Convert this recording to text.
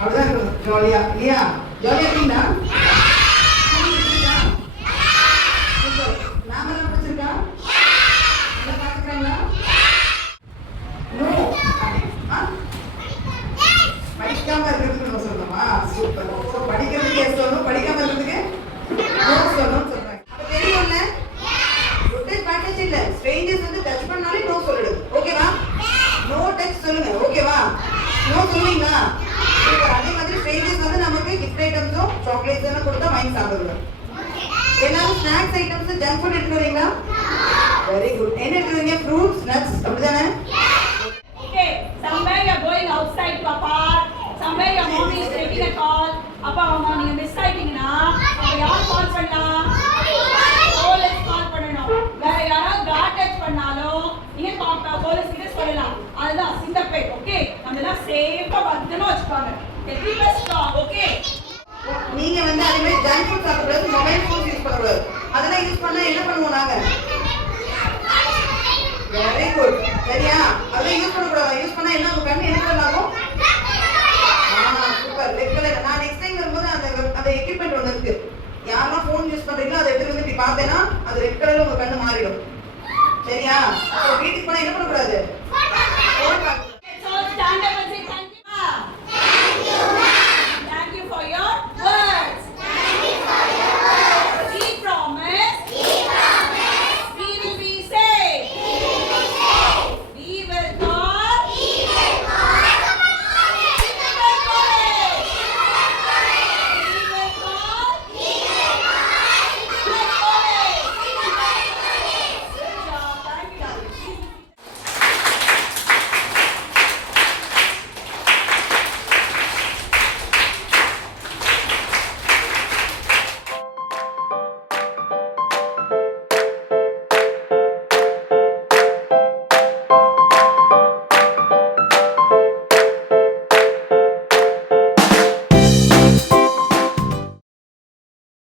அப்படிதான் இருக்கணும் ஜாலியா இல்லையா? ஜாலியா இருக்கீங்களா? நாமெல்லாம் பிடிச்சிருக்கா? நல்லா பாத்துக்கிறாங்களா? நோ படிக்காம இருக்கிறதுக்கு நம்ம சொல்லணுமா? சூப்பர். ஸோ படிக்கிறதுக்கு எஸ் சொல்லணும், படிக்காம இருக்கிறதுக்கு நோ சொல்லணும்னு சொல்றாங்க. அப்ப தெரியும்ல? குட் டச் பேட் டச் இல்ல, ஸ்ட்ரேஞ்சர்ஸ் வந்து டச் பண்ணாலே நோ சொல்லிடு. ஓகேவா? நோ டச் சொல்லுங்க. ஓகேவா? நோ சொல்லுவீங்களா? சூப்பர். அதே மாதிரி ஸ்ட்ரேஞ்சர்ஸ் வந்து நமக்கு கிஃப்ட் ஐட்டம்ஸும் சாக்லேட்ஸ் எல்லாம் கொடுத்தா வாங்கி சாப்பிடுவோம். எல்லாரும் ஸ்நாக்ஸ் ஐட்டம்ஸ் ஜங்க் ஃபுட் எடுத்து வரீங்களா? Very good. என்ன எடுத்து வரீங்க? ஃப்ரூட்ஸ், நட்ஸ் அப்படிதானே? Okay, somewhere you are going outside to a park, somewhere your mommy is taking a call. அப்பா அம்மா நீங்க மிஸ் ஆயிட்டீங்கன்னா அப்ப யார் கால் பண்ணலாம்? போலீஸ் கால் பண்ணணும். வேற யாராவது காட் டச் பண்ணாலும் நீங்க போலீஸ் கிட்ட சொல்லலாம். அதுதான் சிங்கப்பே. ஓகே, நம்மள சேஃபா பத்திரமா வச்சுப்பாங்க. keep us strong. Okay. நீங்க வந்து அதே மாதிரி ஜங்க் ஃபுட் சாப்பிடுறது, மொபைல் ஃபோன் யூஸ் பண்ணக்கூடாது. அதெல்லாம் யூஸ் பண்ணா என்ன பண்ணுவோம் நாங்க? Very good. சரியா? அதெல்லாம் யூஸ் பண்ணக்கூடாது. யூஸ் பண்ணா என்ன உங்க கண்ணு என்ன கலர் ஆகும்? சூப்பர். Red colour. நான் நெக்ஸ்ட் டைம் வரும்போது அந்த எக்யூப்மென்ட் ஒன்று இருக்கு. யாரெல்லாம் ஃபோன் யூஸ் பண்றீங்களோ அதை எடுத்து வந்து இப்படி பார்த்தேன்னா அது ரெட் கலர்ல உங்க கண்ணு மாறிடும். சரியா?